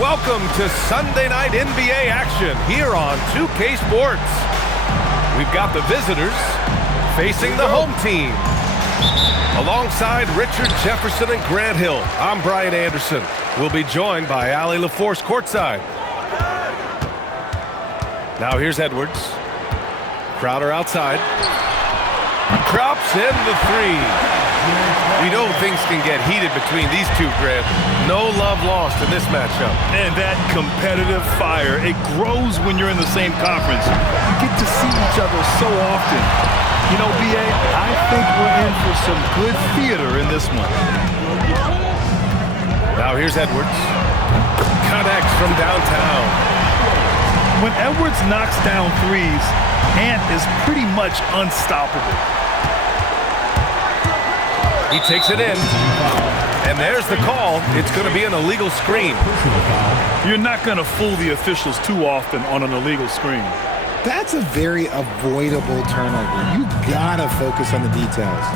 welcome to Sunday night NBA action here on 2K Sports. We've got the visitors facing the home team. Alongside Richard Jefferson and Grant Hill, I'm Brian Anderson. We'll be joined by Allie LaForce courtside. Now here's Edwards. Crowder outside. Drops in the three. We know things can get heated between these two, Grant. No love lost in this matchup. And that competitive fire, it grows when you're in the same conference. You get to see each other so often. You know, B.A., I think we're in for some good theater in this one. Now here's Edwards. Connects from downtown. When Edwards knocks down threes, Ant is pretty much unstoppable. He takes it in. And there's the call. It's going to be an illegal screen. You're not going to fool the officials too often on an illegal screen. That's a very avoidable turnover. You gotta focus on the details.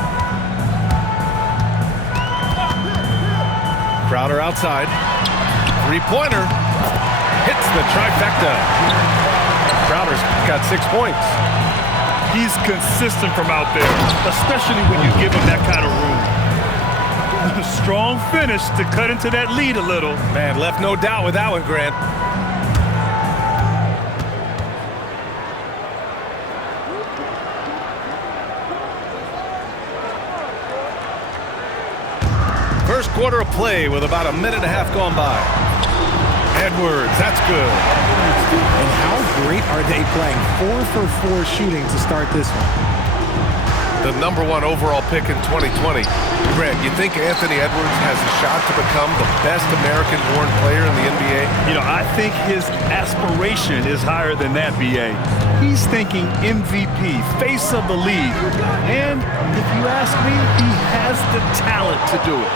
Crowder outside. Three-pointer. Hits the trifecta. Crowder's got 6 points. He's consistent from out there, especially when you give him that kind of room. Strong finish to cut into that lead a little. Man, left no doubt with that one, Grant. First quarter of play with about a minute and a half gone by. Edwards, that's good. And how great are they playing? 4 for 4 shooting to start this one. The #1 overall pick in 2020. Grant, you think Anthony Edwards has a shot to become the best American-born player in the NBA? You know, I think his aspiration is higher than that, B.A. He's thinking MVP, face of the league. And if you ask me, he has the talent to do it.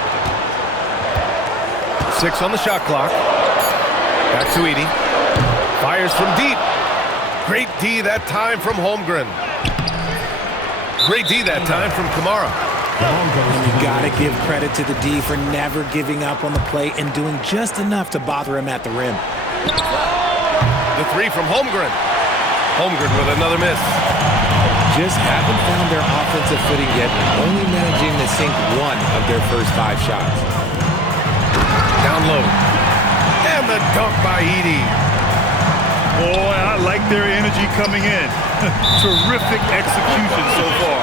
6 on the shot clock. Back to Edey. Fires from deep. Great D that time from Holmgren. Great D that time from Camara. And you gotta give credit to the D for never giving up on the play and doing just enough to bother him at the rim. The three from Holmgren. Holmgren with another miss. Just haven't found their offensive footing yet, only managing to sink 1 of their first 5 shots. Down low. And the dunk by Edey. Boy, I like their energy coming in. Terrific execution so far.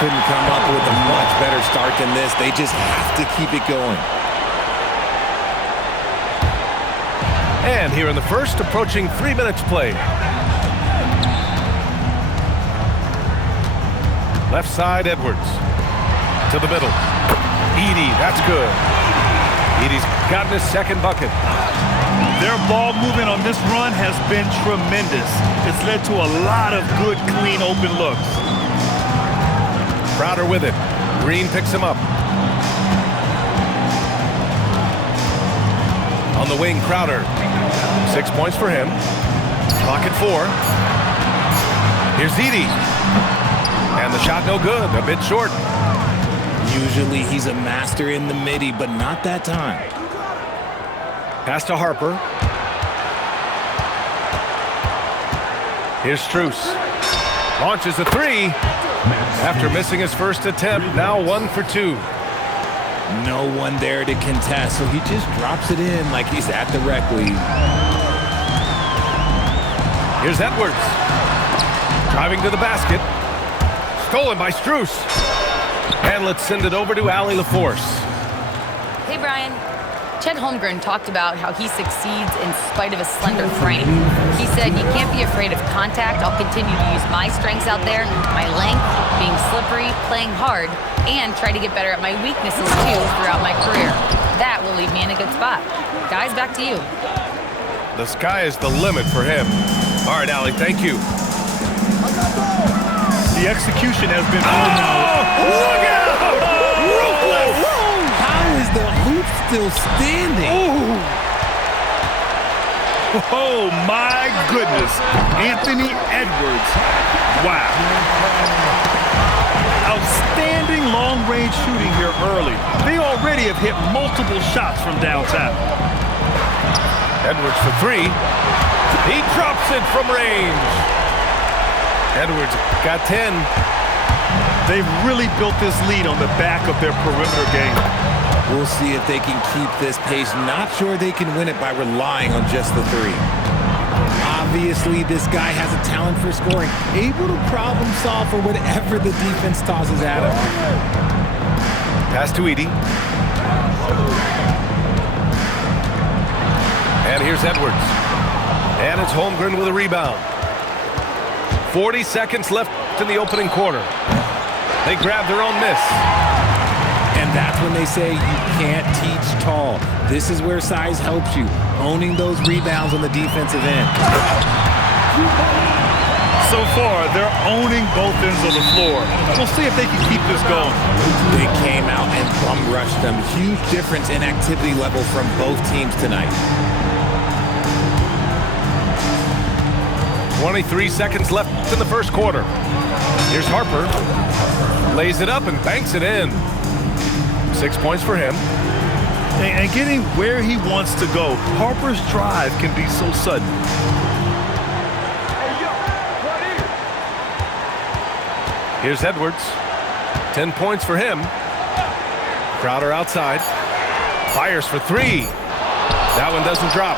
Couldn't come up with a much better start than this. They just have to keep it going. And here in the first, approaching 3 minutes played. Left side, Edwards. To the middle. Edey, that's good. Edey's gotten his second bucket. Their ball movement on this run has been tremendous. It's led to a lot of good, clean, open looks. Crowder with it. Green picks him up. On the wing, Crowder. 6 points for him. Clock at 4. Here's Edey. And the shot no good, a bit short. Usually he's a master in the midi, but not that time. Pass to Harper. Here's Strus. Launches a three. After missing his first attempt, now 1 for 2. No one there to contest, so he just drops it in like he's at the rec league. Here's Edwards. Driving to the basket. Stolen by Strus. And let's send it over to Allie LaForce. Hey, Brian. Chet Holmgren talked about how he succeeds in spite of a slender frame. He said, you can't be afraid of contact. I'll continue to use my strengths out there, my length, being slippery, playing hard, and try to get better at my weaknesses, too, throughout my career. That will leave me in a good spot. Guys, back to you. The sky is the limit for him. All right, Allie, thank you. The execution has been... Look out! Ruthless! How is the hoop still standing? Oh, my goodness. Anthony Edwards. Wow. Outstanding long-range shooting here early. They already have hit multiple shots from downtown. Edwards for three. He drops it from range. Edwards got 10. They've really built this lead on the back of their perimeter game. We'll see if they can keep this pace. Not sure they can win it by relying on just the three. Obviously, this guy has a talent for scoring, able to problem solve for whatever the defense tosses at him. Pass to Edey. And here's Edwards. And it's Holmgren with a rebound. 40 seconds left in the opening quarter. They grab their own miss. And that's when they say you can't teach tall. This is where size helps you, owning those rebounds on the defensive end. So far, they're owning both ends of the floor. We'll see if they can keep this going. They came out and bum rushed them. Huge difference in activity level from both teams tonight. 23 seconds left in the first quarter. Here's Harper. Lays it up and banks it in. 6 points for him. And getting where he wants to go, Harper's drive can be so sudden. Here's Edwards. 10 points for him. Crowder outside. Fires for three. That one doesn't drop.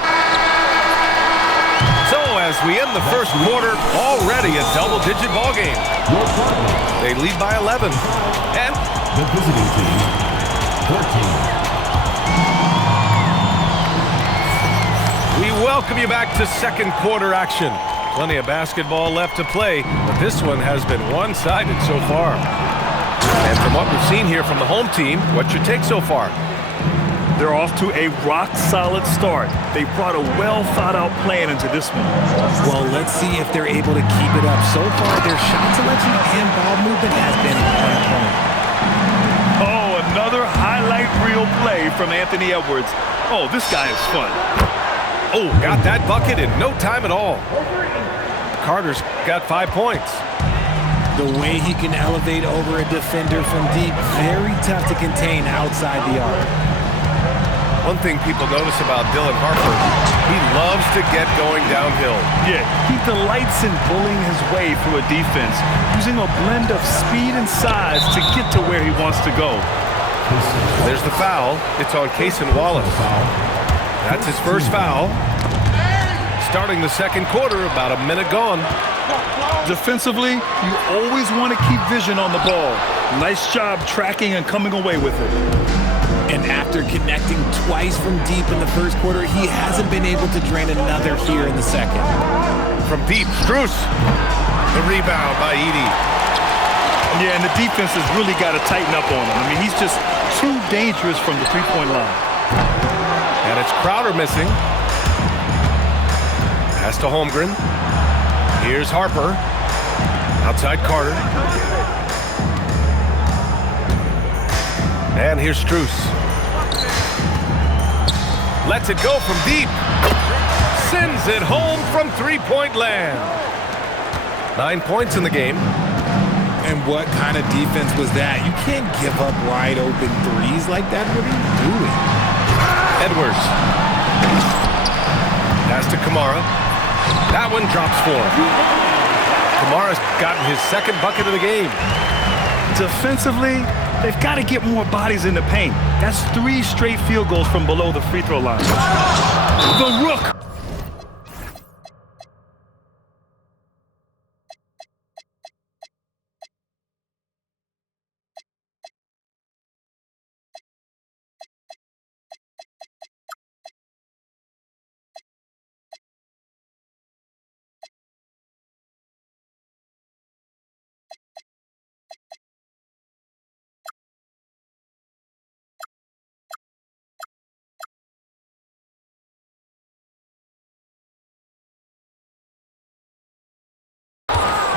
So as we end the first quarter, already a double-digit ball game. They lead by 11. And the visiting team, 14. We welcome you back to second quarter action. Plenty of basketball left to play, but this one has been one-sided so far. And from what we've seen here from the home team, what's your take so far? They're off to a rock-solid start. They brought a well-thought-out plan into this one. Well, let's see if they're able to keep it up. So far, their shot selection and ball movement has been on point. Oh, another highlight reel play from Anthony Edwards. Oh, this guy is fun. Oh, got that bucket in no time at all. Carter's got 5 points. The way he can elevate over a defender from deep, very tough to contain outside the arc. One thing people notice about Dylan Harper, he loves to get going downhill. Yeah, he delights in bullying his way through a defense, using a blend of speed and size to get to where he wants to go. There's the foul. It's on Cason Wallace. That's his first foul. Starting the second quarter, about a minute gone. Defensively, you always want to keep vision on the ball. Nice job tracking and coming away with it. And after connecting twice from deep in the first quarter, he hasn't been able to drain another here in the second. From deep, Strus. The rebound by Edey. Yeah, and the defense has really got to tighten up on him. I mean, he's just too dangerous from the three-point line. And it's Crowder missing. Pass to Holmgren. Here's Harper. Outside Carter. And here's Strus. Lets it go from deep. Sends it home from three-point land. 9 points in the game. And what kind of defense was that? You can't give up wide open threes like that. What are you doing? Edwards. Pass to Kamara. That one drops for him. Kamara's gotten his second bucket of the game. Defensively, they've got to get more bodies in the paint. That's 3 straight field goals from below the free throw line. The Rook.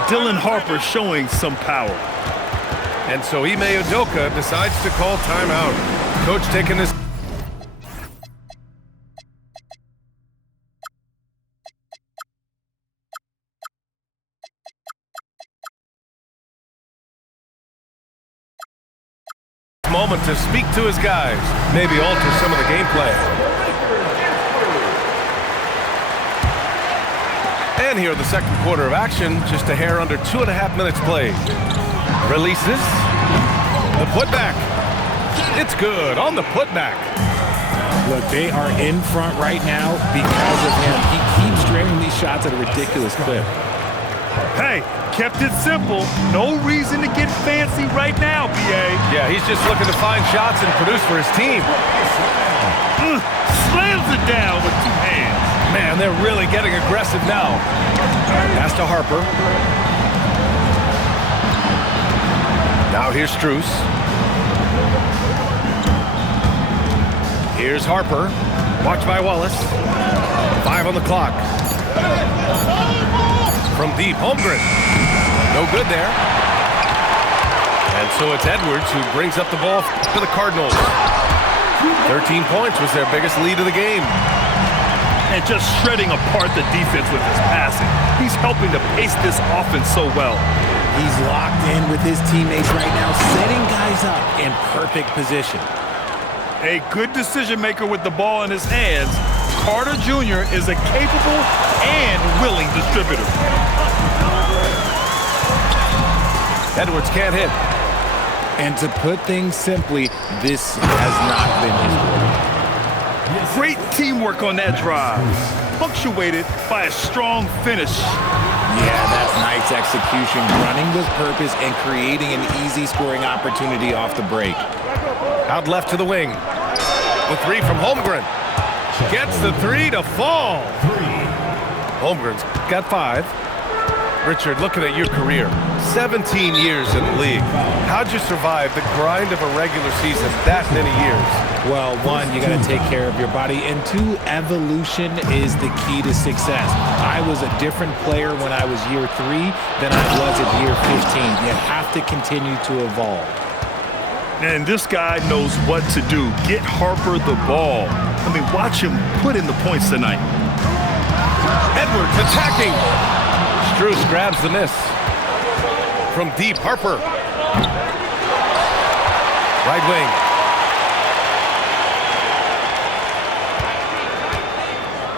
Dylan Harper showing some power. And so Ime Udoka decides to call timeout. Coach taking this. Moment to speak to his guys, maybe alter some of the gameplay. And here in the second quarter of action, just a hair under 2.5 minutes played. Releases. The putback. It's good on the putback. Look, they are in front right now because of him. He keeps draining these shots at a ridiculous clip. Hey, kept it simple. No reason to get fancy right now, B.A. Yeah, he's just looking to find shots and produce for his team. Slams it down with 2 hands. Man, they're really getting aggressive now. Pass to Harper. Now here's Strus. Here's Harper. Watched by Wallace. 5 on the clock. From deep, Holmgren. No good there. And so it's Edwards who brings up the ball to the Cardinals. 13 points was their biggest lead of the game. And just shredding apart the defense with his passing. He's helping to pace this offense so well. He's locked in with his teammates right now, setting guys up in perfect position. A good decision maker with the ball in his hands. Carter Jr. is a capable and willing distributor. Edwards can't hit. And to put things simply, this has not been his quarter. Great teamwork on that drive, punctuated by a strong finish. Yeah, that's Knight's execution, running with purpose and creating an easy scoring opportunity off the break. Out left to the wing. The 3 from Holmgren. Gets the 3 to fall. Holmgren's got 5. Richard, looking at your career, 17 years in the league. How'd you survive the grind of a regular season that many years? Well, 1, you got to take care of your body, and 2, evolution is the key to success. I was a different player when I was year 3 than I was at year 15. You have to continue to evolve. And this guy knows what to do. Get Harper the ball. I mean, watch him put in the points tonight. Edwards attacking. Strus grabs the miss. From deep, Harper. Right wing.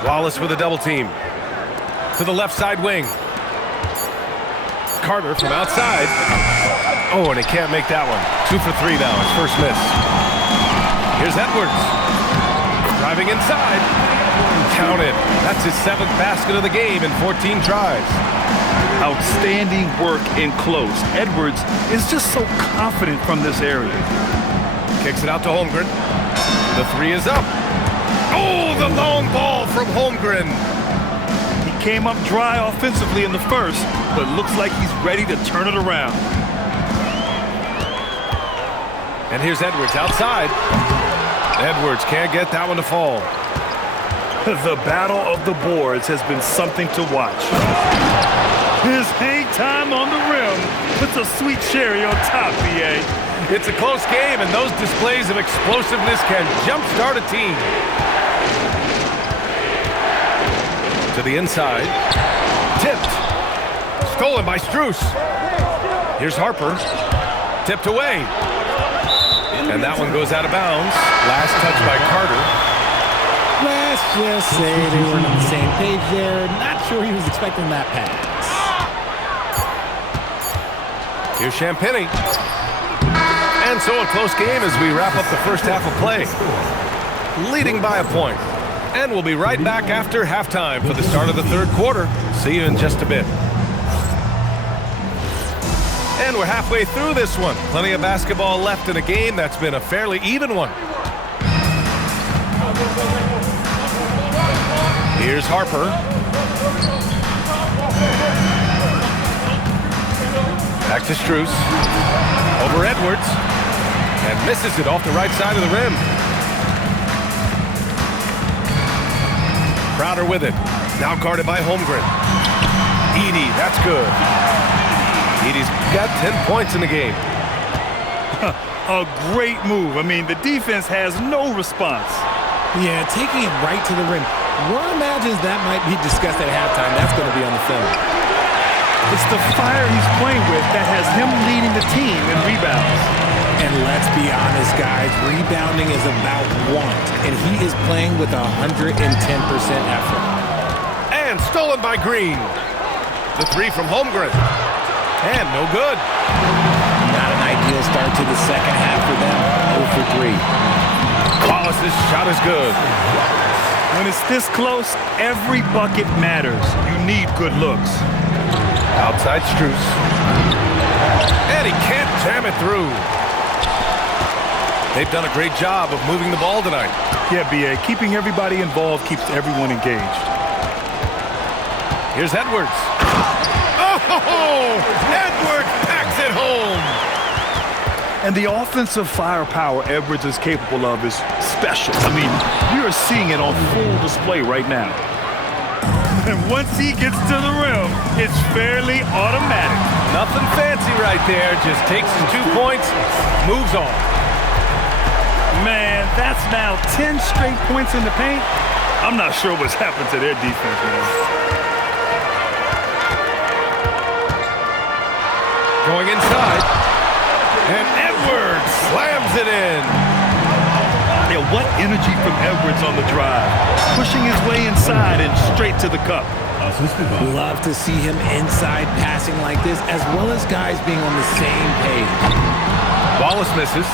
Wallace with a double team. To the left side wing. Carter from outside. Oh, and he can't make that one. 2 for 3 now, his first miss. Here's Edwards. Driving inside. Counted. That's his 7th basket of the game in 14 tries. Outstanding work in close. Edwards is just so confident from this area. Kicks it out to Holmgren. The 3 is up. Oh, the long ball from Holmgren. He came up dry offensively in the first, but looks like he's ready to turn it around. And here's Edwards outside. Edwards can't get that one to fall. The battle of the boards has been something to watch. His hang time on the rim puts a sweet cherry on top, B.A. It's a close game, and those displays of explosiveness can jumpstart a team. To the inside. Tipped. Stolen by Strus. Here's Harper. Tipped away. And that one goes out of bounds. Last touch by Carter. Let's just say they weren't on the same page there. Not sure he was expecting that pass. Here's Champagnie. And so a close game as we wrap up the first half of play. Leading by a point. And we'll be right back after halftime for the start of the third quarter. See you in just a bit. And we're halfway through this one. Plenty of basketball left in a game that's been a fairly even one. Here's Harper. Back to Strus. Over Edwards. And misses it off the right side of the rim. Crowder with it. Now guarded by Holmgren. Edey, that's good. Edey's got 10 points in the game. A great move. I mean, the defense has no response. Yeah, taking it right to the rim. One imagines that might be discussed at halftime. That's going to be on the film. It's the fire he's playing with that has him leading the team in rebounds. And let's be honest, guys, rebounding is about want, and he is playing with 110% effort. And And stolen by Green. The three from Holmgren. And no good. Not an ideal start to the second half for them. 0 for 3. Wallace's shot is good. When it's this close, every bucket matters. You need good looks. Outside Strus. And he can't jam it through. They've done a great job of moving the ball tonight. Yeah, B.A. Keeping everybody involved keeps everyone engaged. Here's Edwards. Oh! Edwards packs it home. And the offensive firepower Edwards is capable of is special. I mean, we are seeing it on full display right now. And once he gets to the rim, it's fairly automatic. Nothing fancy right there. Just takes his 2 points, moves on. Man, that's now 10 straight points in the paint. I'm not sure what's happened to their defense, man. Going inside. And Edwards slams it in. Yeah, what energy from Edwards on the drive. Pushing his way inside and straight to the cup. Love to see him inside passing like this, as well as guys being on the same page. Wallace misses.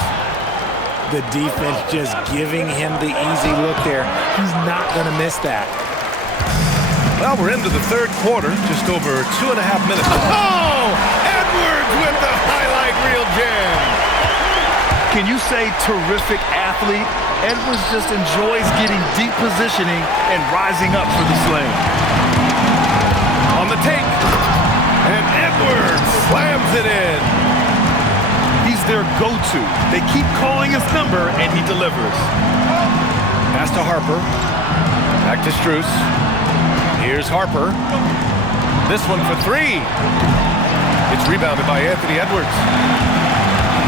The defense just giving him the easy look there. He's not going to miss that. Well, we're into the third quarter, just over 2.5 minutes. Oh! Edwards with the highlight reel jam. Can you say terrific athlete? Edwards just enjoys getting deep positioning and rising up for the slam. On the take. And Edwards slams it in. He's their go-to. They keep calling his number, and he delivers. Pass to Harper. Back to Strus. Here's Harper. This one for three. It's rebounded by Anthony Edwards.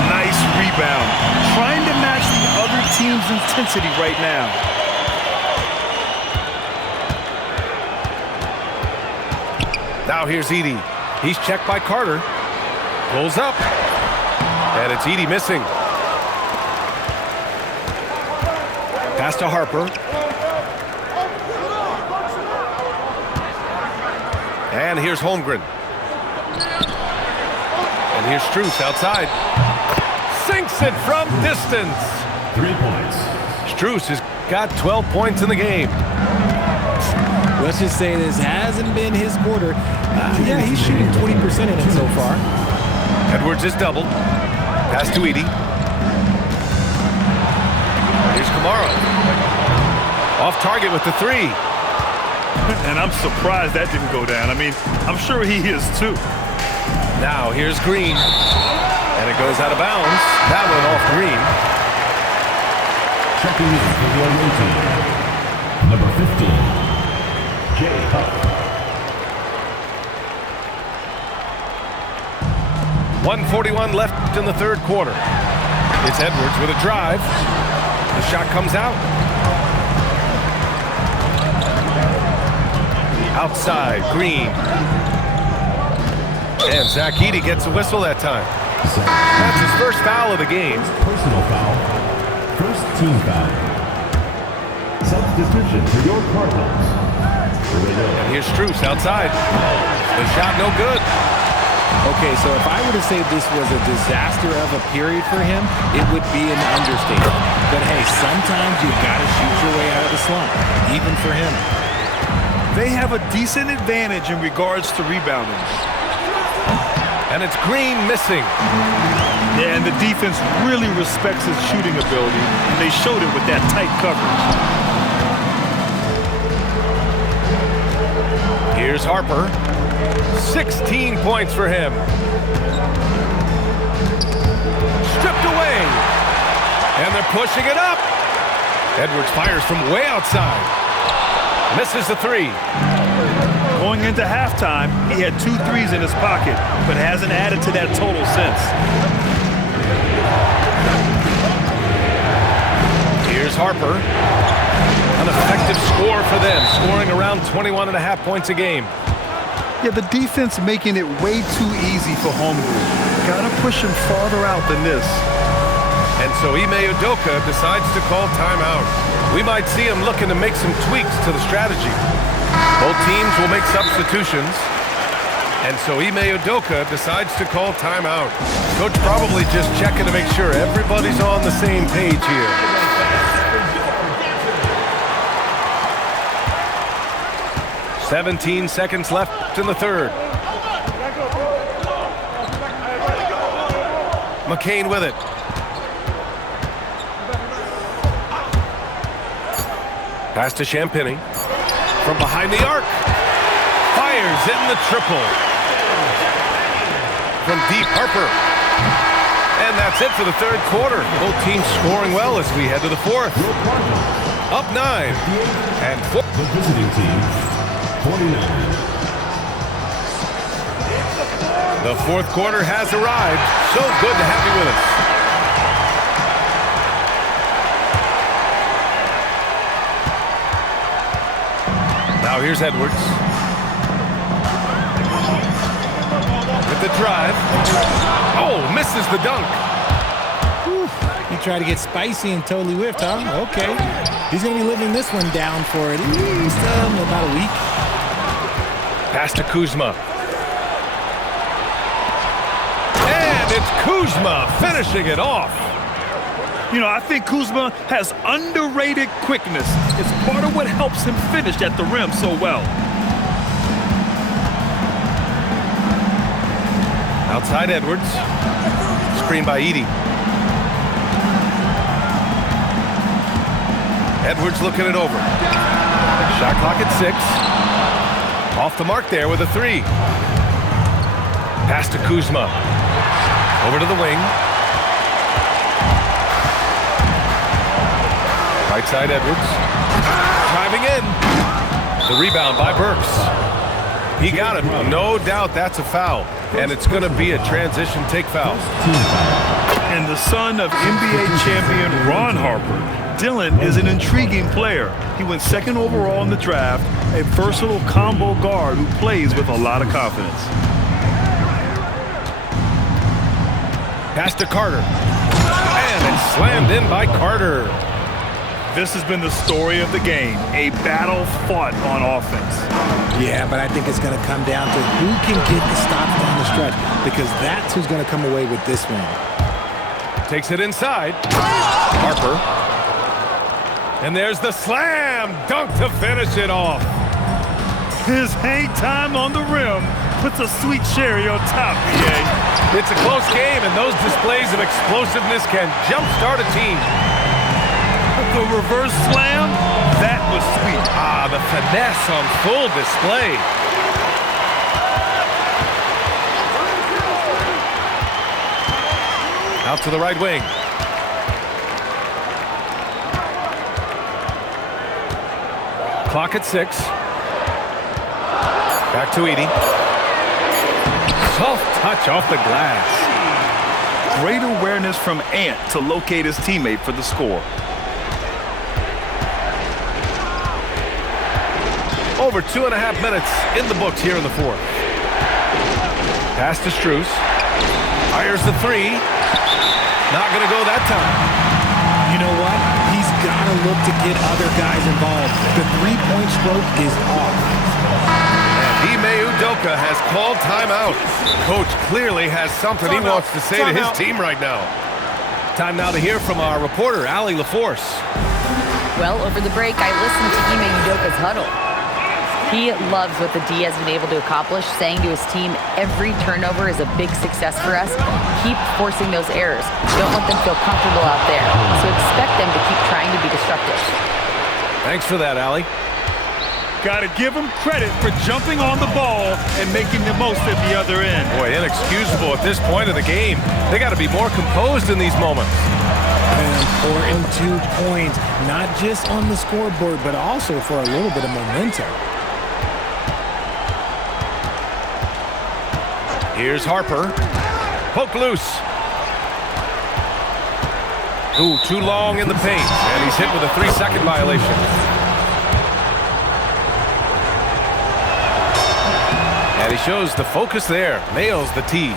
Nice rebound. Trying to match the other team's intensity right now. Now here's Edey. He's checked by Carter. Pulls up. And it's Edey missing. Pass to Harper. And here's Holmgren. And here's Strus outside. Sinks it from distance. 3 points. Strus has got 12 points in the game. Let's just say this hasn't been his quarter. Yeah, he's shooting 20% in it so far. Edwards is doubled. Pass to Edey. Here's Kamara. Off target with the three. And I'm surprised that didn't go down. I mean, I'm sure he is too. Now here's Green. And it goes out of bounds. That one off Green. Checking in for the away team. Number 15. Jay Huff. 1:41 left in the third quarter. It's Edwards with a drive. The shot comes out. Outside, Green. And Zach Edey gets a whistle that time. That's his first foul of the game. Personal foul. First team foul. Substitution for your Cardinals. And here's Strus outside. The shot no good. Okay, so if I were to say this was a disaster of a period for him, it would be an understatement. But hey, sometimes you've got to shoot your way out of the slump, even for him. They have a decent advantage in regards to rebounding. And it's Green missing. Yeah, and the defense really respects his shooting ability, and they showed it with that tight coverage. Here's Harper. 16 points for him. Stripped away. And they're pushing it up. Edwards fires from way outside. Misses the three. Going into halftime, he had 2 threes in his pocket, but hasn't added to that total since. Here's Harper. An effective score for them, scoring around 21.5 points a game. Yeah, the defense making it way too easy for Holmgren. Gotta push him farther out than this. And so Ime Udoka decides to call timeout. We might see him looking to make some tweaks to the strategy. Both teams will make substitutions. And so Ime Udoka decides to call timeout. Coach probably just checking to make sure everybody's on the same page here. "17 seconds left in the third. McCain with it. Pass to Champagny. From behind the arc. Fires in the triple. From deep, Harper. And that's it for the third quarter. Both teams scoring well as we head to the fourth. Up 9. And 4. The visiting team, 49. The fourth quarter has arrived. So good to have you with us. Now here's Edwards. With the drive. Oh, misses the dunk. Whew. He tried to get spicy and totally whiffed, huh? Okay. He's going to be living this one down for at least about a week. Pass to Kuzma. And it's Kuzma finishing it off. You know, I think Kuzma has underrated quickness. It's part of what helps him finish at the rim so well. Outside Edwards. Screen by Edey. Edwards looking it over. Shot clock at 6. Off the mark there with a 3. Pass to Kuzma. Over to the wing. Right side Edwards. Driving in. The rebound by Burks. He got it. No doubt that's a foul. And it's going to be a transition take foul. And the son of NBA champion Ron Harper, Dillon is an intriguing player. He went 2nd overall in the draft, a versatile combo guard who plays with a lot of confidence. Pass to Carter. And it's slammed in by Carter. This has been the story of the game, a battle fought on offense. Yeah, but I think it's going to come down to who can get the stops down the stretch, because that's who's going to come away with this one. Takes it inside. Harper. And there's the slam dunk to finish it off. His hang time on the rim puts a sweet cherry on top, BA. It's a close game, and those displays of explosiveness can jumpstart a team. The reverse slam, that was sweet. Ah, the finesse on full display. Out to the right wing. Clock at 6. Back to Edey. Soft touch off the glass. Great awareness from Ant to locate his teammate for the score. Over 2.5 minutes in the books here in the fourth. Pass to Strus. Fires the 3. Not going to go that time. You know what? He's got to look to get other guys involved. The three-point stroke is off. And Ime Udoka has called timeout. Coach clearly has something he wants to say to his team right now. Time now to hear from our reporter, Allie LaForce. Well, over the break, I listened to Ime Udoka's huddle. He loves what the D has been able to accomplish, saying to his team, every turnover is a big success for us. Keep forcing those errors. Don't let them feel comfortable out there. So expect them to keep trying to be disruptive. Thanks for that, Allie. Got to give him credit for jumping on the ball and making the most at the other end. Boy, inexcusable at this point of the game. They got to be more composed in these moments. An important 2 points, not just on the scoreboard, but also for a little bit of momentum. Here's Harper. Poke loose. Ooh, too long in the paint. And he's hit with a 3-second violation. And he shows the focus there. Nails the tee.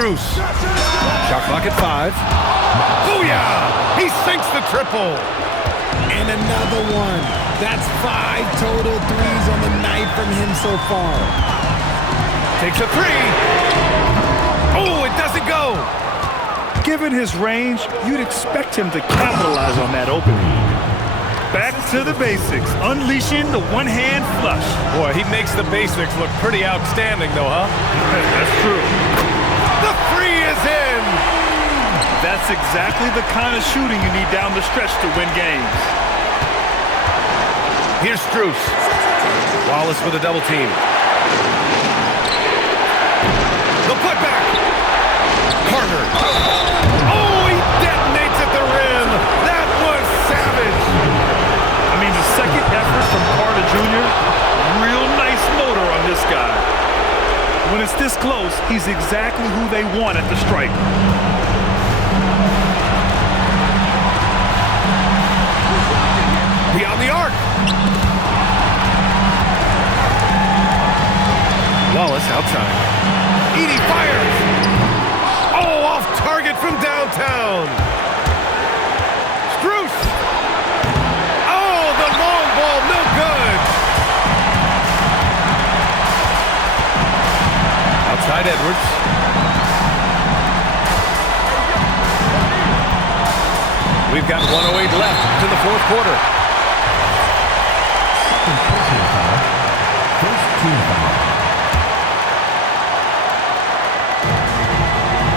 Strus. Shot clock at 5. Booyah! He sinks the triple. And another one. That's 5 total threes on the night from him so far. Takes a 3. Oh, it doesn't go. Given his range, you'd expect him to capitalize on that opening. Back to the basics, unleashing the one-hand flush. Boy, he makes the basics look pretty outstanding, though, huh? That's true. The 3 is in. That's exactly the kind of shooting you need down the stretch to win games. Here's Strus. Wallace with a double team. The putback. Carter. Oh, he detonates at the rim. That was savage. I mean, the second effort from Carter Jr., real nice motor on this guy. When it's this close, he's exactly who they want at the stripe. Beyond the arc. Wallace outside. Edey fires. Oh, off target from downtown. Strus. Oh, the long ball, no good. Outside Edwards. We've got 1:08 left to the fourth quarter. First team foul.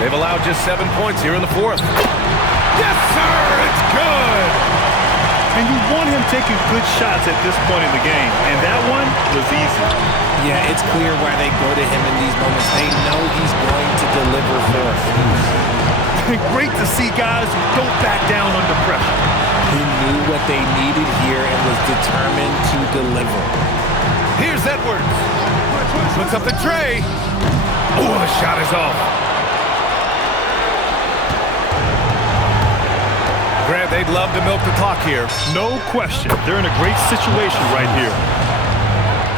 They've allowed just 7 points here in the fourth. Yes, sir! It's good! And you want him taking good shots at this point in the game, and that one was easy. Yeah, it's clear why they go to him in these moments. They know he's going to deliver for us. Great to see guys who don't back down under pressure. He knew what they needed here and was determined to deliver. Here's Edwards. Puts up the tray. Oh, the shot is off. Grant, they'd love to milk the clock here. No question. They're in a great situation right here.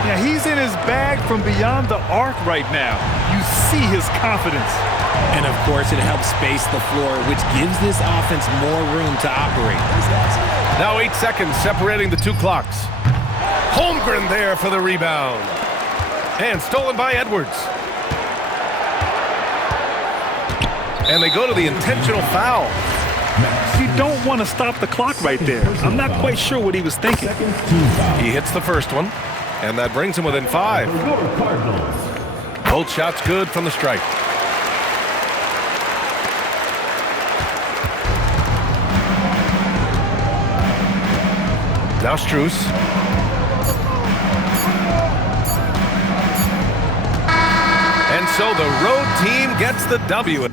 Yeah, he's in his bag from beyond the arc right now. You see his confidence. And, of course, it helps space the floor, which gives this offense more room to operate. Now 8 seconds separating the two clocks. Holmgren there for the rebound. And stolen by Edwards. And they go to the intentional foul. You don't want to stop the clock right there. I'm not quite sure what he was thinking. He hits the first one, and that brings him within 5. Both shots good from the strike. Now Strus. And so the road team gets the W.